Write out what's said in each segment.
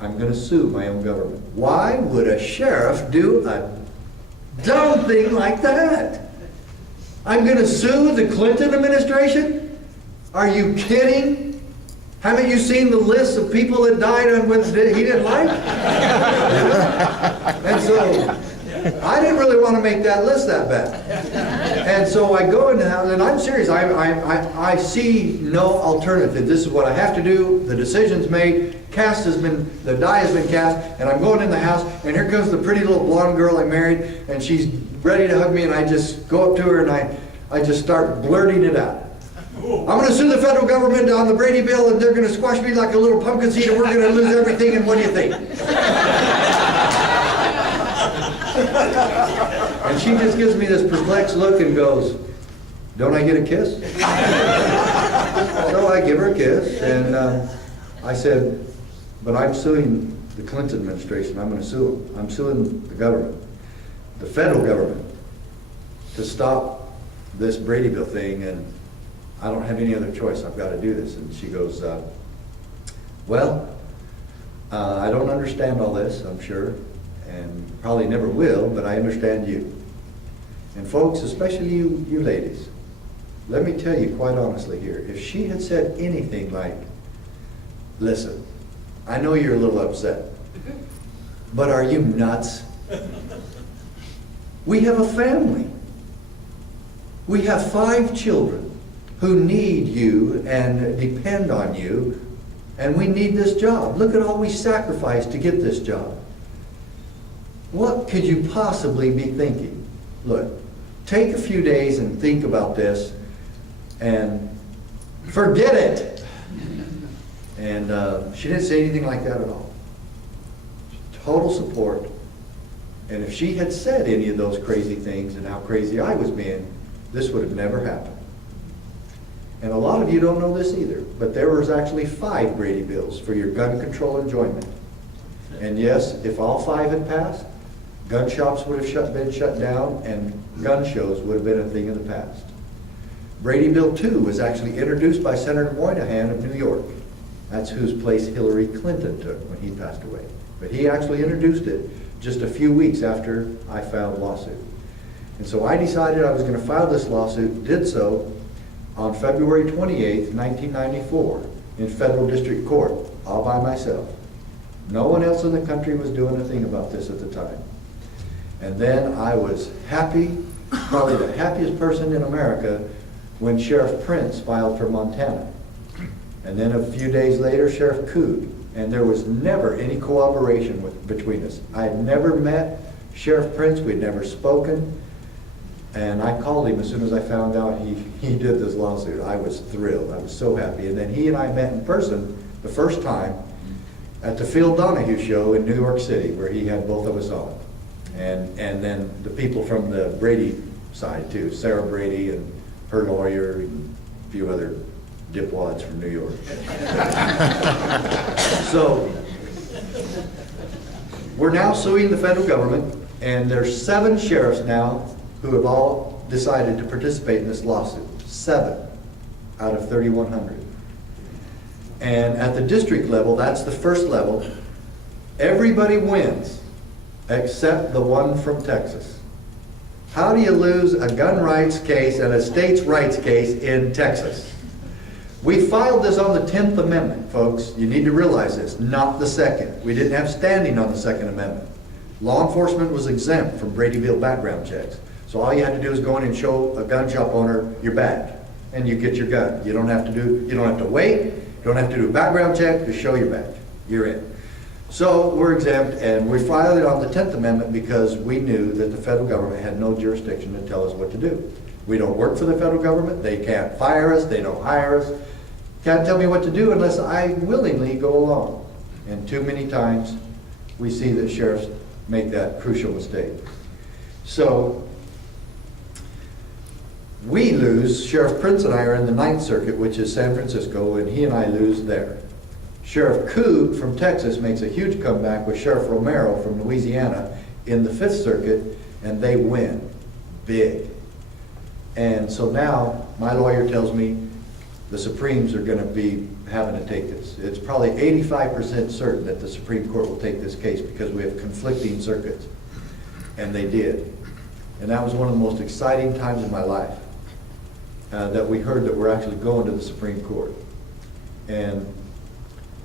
I'm going to sue my own government. Why would a sheriff do a dumb thing like that? I'm going to sue the Clinton administration? Are you kidding? Haven't you seen the list of people that died on what he didn't like? And so I didn't really want to make that list that bad. And so I go in the house, and I'm serious. I see no alternative. This is what I have to do. The decision's made. The die has been cast, and I'm going in the house, and here comes the pretty little blonde girl I married, and she's ready to hug me, and I just go up to her, and I just start blurting it out. I'm going to sue the federal government on the Brady bill, and they're going to squash me like a little pumpkin seed, and we're going to lose everything, and what do you think? And she just gives me this perplexed look and goes, don't I get a kiss? So I give her a kiss, and I said, but I'm suing the Clinton administration. I'm going to sue them. I'm suing the government, the federal government, to stop this Brady bill thing, and I don't have any other choice. I've got to do this. And she goes, well, I don't understand all this, I'm sure, and probably never will, but I understand you. And folks, especially you ladies, let me tell you quite honestly here, if she had said anything like, listen, I know you're a little upset, but are you nuts? We have a family. We have 5 children who need you and depend on you, and we need this job. Look at all we sacrificed to get this job. What could you possibly be thinking? Look, take a few days and think about this and forget it. And she didn't say anything like that at all. Total support. And if she had said any of those crazy things and how crazy I was being, this would have never happened. And a lot of you don't know this either, but there was actually 5 Brady bills for your gun control enjoyment. And yes, if all 5 had passed, gun shops would have been shut down, and gun shows would have been a thing of the past. Brady Bill 2 was actually introduced by Senator Moynihan of New York. That's whose place Hillary Clinton took when he passed away. But he actually introduced it just a few weeks after I filed a lawsuit. And so I decided I was going to file this lawsuit, did so on February 28th, 1994 in federal district court, all by myself. No one else in the country was doing a thing about this at the time. And then I was happy, probably the happiest person in America, when Sheriff Printz filed for Montana. And then a few days later, Sheriff Coode. And there was never any cooperation between us. I had never met Sheriff Printz. We'd never spoken. And I called him as soon as I found out he did this lawsuit. I was thrilled. I was so happy. And then he and I met in person the first time at the Phil Donahue show in New York City, where he had both of us on. And then the people from the Brady side too, Sarah Brady and her lawyer and a few other dipwads from New York. So we're now suing the federal government, and there's 7 sheriffs now who have all decided to participate in this lawsuit. 7 out of 3,100. And at the district level, that's the first level, everybody wins except the one from Texas. How do you lose a gun rights case and a states' rights case in Texas? We filed this on the 10th Amendment, folks. You need to realize this, not the 2nd. We didn't have standing on the 2nd Amendment. Law enforcement was exempt from Brady Bill background checks. So all you had to do is go in and show a gun shop owner your badge, and you get your gun. You don't have to wait, you don't have to do a background check, just show your badge. You're in. So we're exempt, and we filed it on the 10th Amendment because we knew that the federal government had no jurisdiction to tell us what to do. We don't work for the federal government. They can't fire us. They don't hire us. Can't tell me what to do unless I willingly go along. And too many times we see that sheriffs make that crucial mistake. So we lose. Sheriff Printz and I are in the 9th Circuit, which is San Francisco, and he and I lose there. Sheriff Coode from Texas makes a huge comeback with Sheriff Romero from Louisiana in the 5th Circuit, and they win big. And so now my lawyer tells me the Supremes are going to be having to take this. It's probably 85% certain that the Supreme Court will take this case because we have conflicting circuits. And they did. And that was one of the most exciting times in my life, that we heard that we're actually going to the Supreme Court. And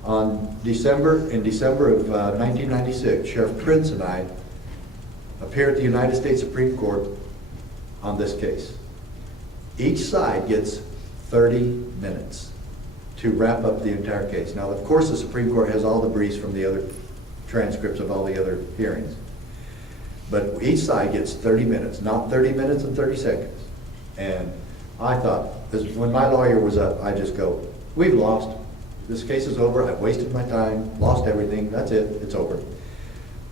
in December of 1996, Sheriff Printz and I appear at the United States Supreme Court on this case. Each side gets 30 minutes to wrap up the entire case. Now, of course, the Supreme Court has all the briefs from the other transcripts of all the other hearings. But each side gets 30 minutes, not 30 minutes and 30 seconds. And I thought, when my lawyer was up, I just go, we've lost. This case is over. I've wasted my time, lost everything. That's it. It's over.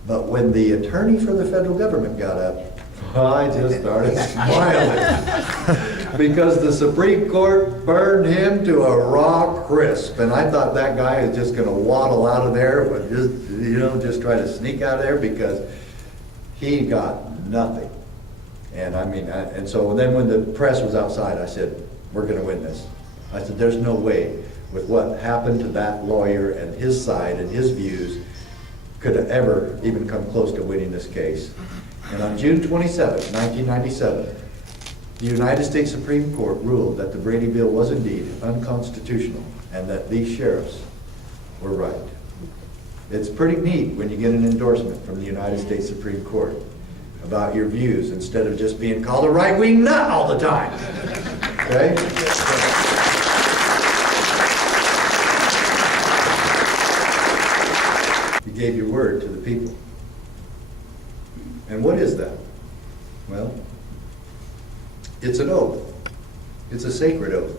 But when the attorney for the federal government got up, I just started smiling because the Supreme Court burned him to a raw crisp. And I thought that guy is just going to waddle out of there, but just try to sneak out of there because he got nothing. And I mean, and so then when the press was outside, I said, we're going to win this. I said, there's no way with what happened to that lawyer and his side and his views could have ever even come close to winning this case. And on June 27, 1997, the United States Supreme Court ruled that the Brady bill was indeed unconstitutional and that these sheriffs were right. It's pretty neat when you get an endorsement from the United States Supreme Court about your views instead of just being called a right-wing nut all the time. Okay? You gave your word to the people. And what is that? Well, it's an oath. It's a sacred oath.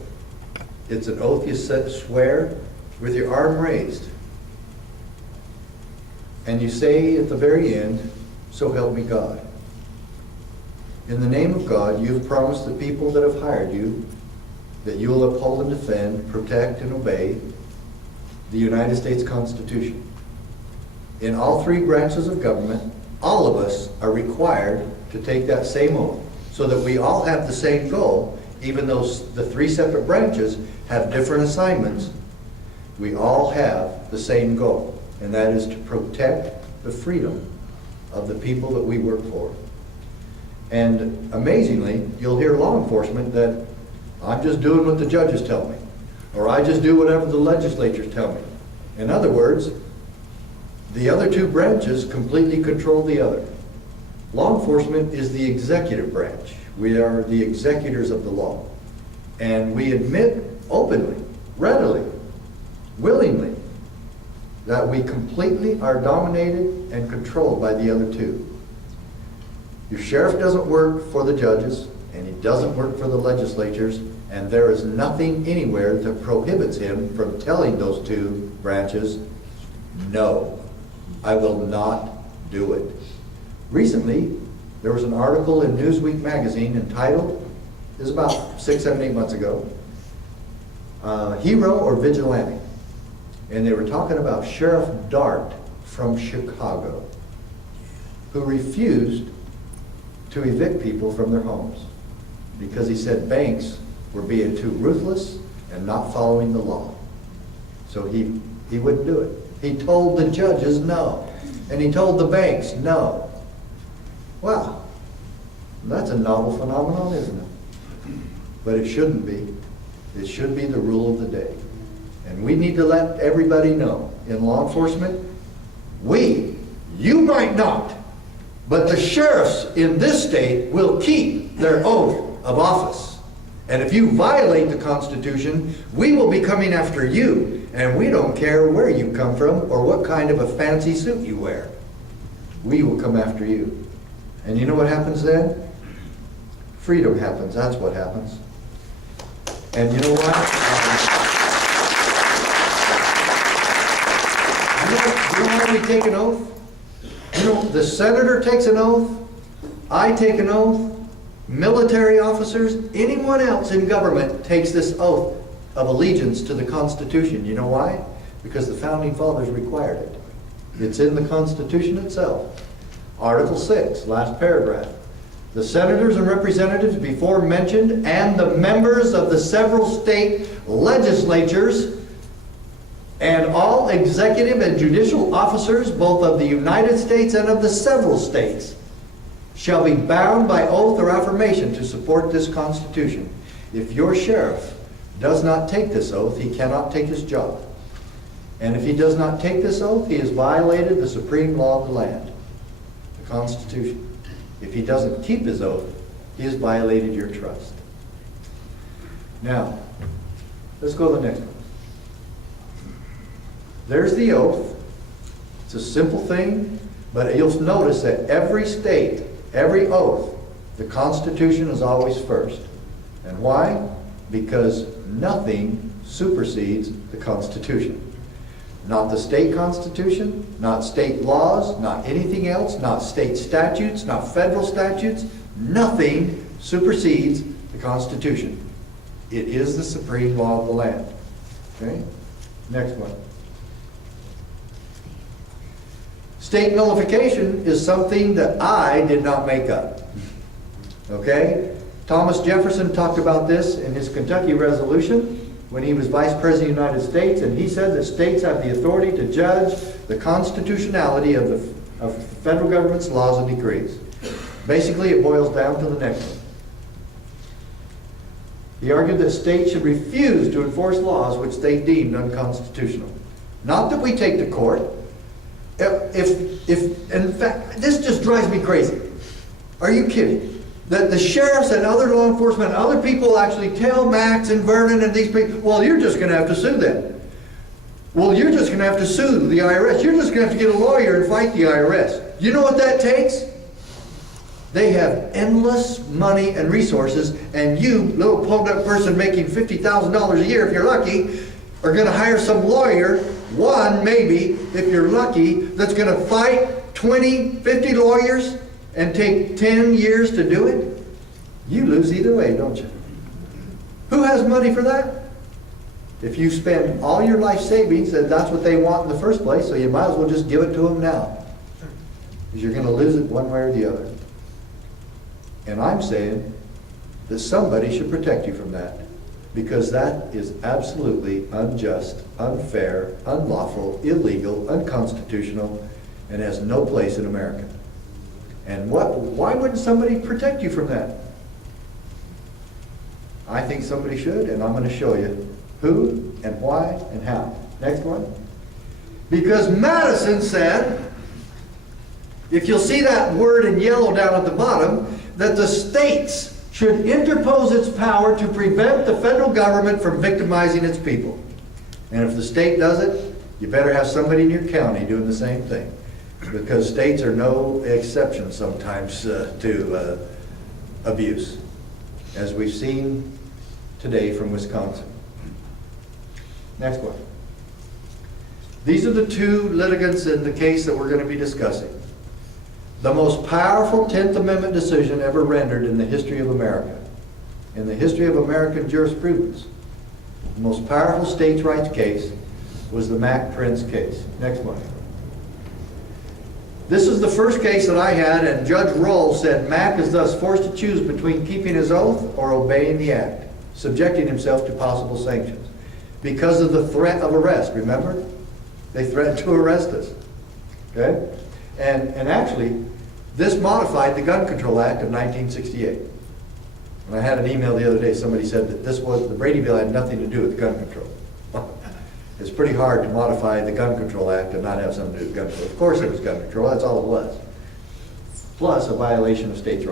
It's an oath you swear with your arm raised. And you say at the very end, so help me God. In the name of God, you have promised the people that have hired you that you will uphold and defend, protect, and obey the United States Constitution. In all three branches of government, all of us are required to take that same oath so that we all have the same goal, even though the three separate branches have different assignments. We all have the same goal, and that is to protect the freedom of the people that we work for. And amazingly, you'll hear law enforcement that I'm just doing what the judges tell me, or I just do whatever the legislatures tell me. In other words, the other two branches completely control the other. Law enforcement is the executive branch. We are the executors of the law. And we admit openly, readily, willingly, that we completely are dominated and controlled by the other two. Your sheriff doesn't work for the judges, and he doesn't work for the legislatures, and there is nothing anywhere that prohibits him from telling those two branches, no, I will not do it. Recently, there was an article in Newsweek magazine entitled, it was about 6, 7, 8 months ago, Hero or Vigilante. And they were talking about Sheriff Dart from Chicago, who refused to evict people from their homes because he said banks were being too ruthless and not following the law. So he wouldn't do it. He told the judges no, and he told the banks no. Wow, that's a novel phenomenon, isn't it? But it shouldn't be. It should be the rule of the day. And we need to let everybody know in law enforcement, you might not, but the sheriffs in this state will keep their oath of office. And if you violate the Constitution, we will be coming after you. And we don't care where you come from or what kind of a fancy suit you wear. We will come after you. And you know what happens then? Freedom happens. That's what happens. And you know what? You know how we take an oath? You know, the senator takes an oath. I take an oath. Military officers, anyone else in government takes this oath of allegiance to the Constitution. You know why? Because the Founding Fathers required it. It's in the Constitution itself. Article 6, last paragraph. The senators and representatives before mentioned and the members of the several state legislatures And all executive and judicial officers, both of the United States and of the several states, shall be bound by oath or affirmation to support this Constitution. If your sheriff does not take this oath, he cannot take his job. And if he does not take this oath, he has violated the supreme law of the land, the Constitution. If he doesn't keep his oath, he has violated your trust. Now, let's go to the next one. There's the oath. It's a simple thing, but you'll notice that every state, every oath, the Constitution is always first. And why? Because nothing supersedes the Constitution. Not the state constitution, not state laws, not anything else, not state statutes, not federal statutes. Nothing supersedes the Constitution. It is the supreme law of the land. Okay? Next one. State nullification is something that I did not make up. Okay? Thomas Jefferson talked about this in his Kentucky Resolution when he was Vice President of the United States, and he said that states have the authority to judge the constitutionality of the federal government's laws and decrees. Basically, it boils down to the next one. He argued that states should refuse to enforce laws which they deemed unconstitutional. Not that we take to court. If in fact, this just drives me crazy. Are you kidding? That the sheriffs and other law enforcement and other people actually tell Max and Vernon and these people, well, you're just going to have to sue them. Well, you're just going to have to sue the IRS. You're just going to have to get a lawyer and fight the IRS. You know what that takes? They have endless money and resources, and you, little pulled up person making $50,000 a year if you're lucky, are going to hire some lawyer, one maybe, if you're lucky, that's going to fight 20, 50 lawyers and take 10 years to do it. You lose either way, don't you? Who has money for that? If you spend all your life savings, then that's what they want in the first place, so you might as well just give it to them now. Because you're going to lose it one way or the other. And I'm saying that somebody should protect you from that, because that is absolutely unjust, unfair, unlawful, illegal, unconstitutional, and has no place in America. And why wouldn't somebody protect you from that? I think somebody should, and I'm going to show you who and why and how. Next one. Because Madison said, if you'll see that word in yellow down at the bottom, that the states should interpose its power to prevent the federal government from victimizing its people. And if the state does it, you better have somebody in your county doing the same thing. Because states are no exception sometimes to abuse, as we've seen today from Wisconsin. Next one. These are the two litigants in the case that we're going to be discussing. The most powerful 10th Amendment decision ever rendered in the history of America, in the history of American jurisprudence. The most powerful states' rights case was the Mack Printz case. Next one. This is the first case that I had, and Judge Roll said Mack is thus forced to choose between keeping his oath or obeying the act, subjecting himself to possible sanctions. Because of the threat of arrest, remember? They threatened to arrest us. Okay? And actually, this modified the Gun Control Act of 1968. And I had an email the other day, somebody said that the Brady Bill had nothing to do with gun control. It's pretty hard to modify the Gun Control Act and not have something to do with gun control. Of course it was gun control, that's all it was. Plus a violation of states' rights.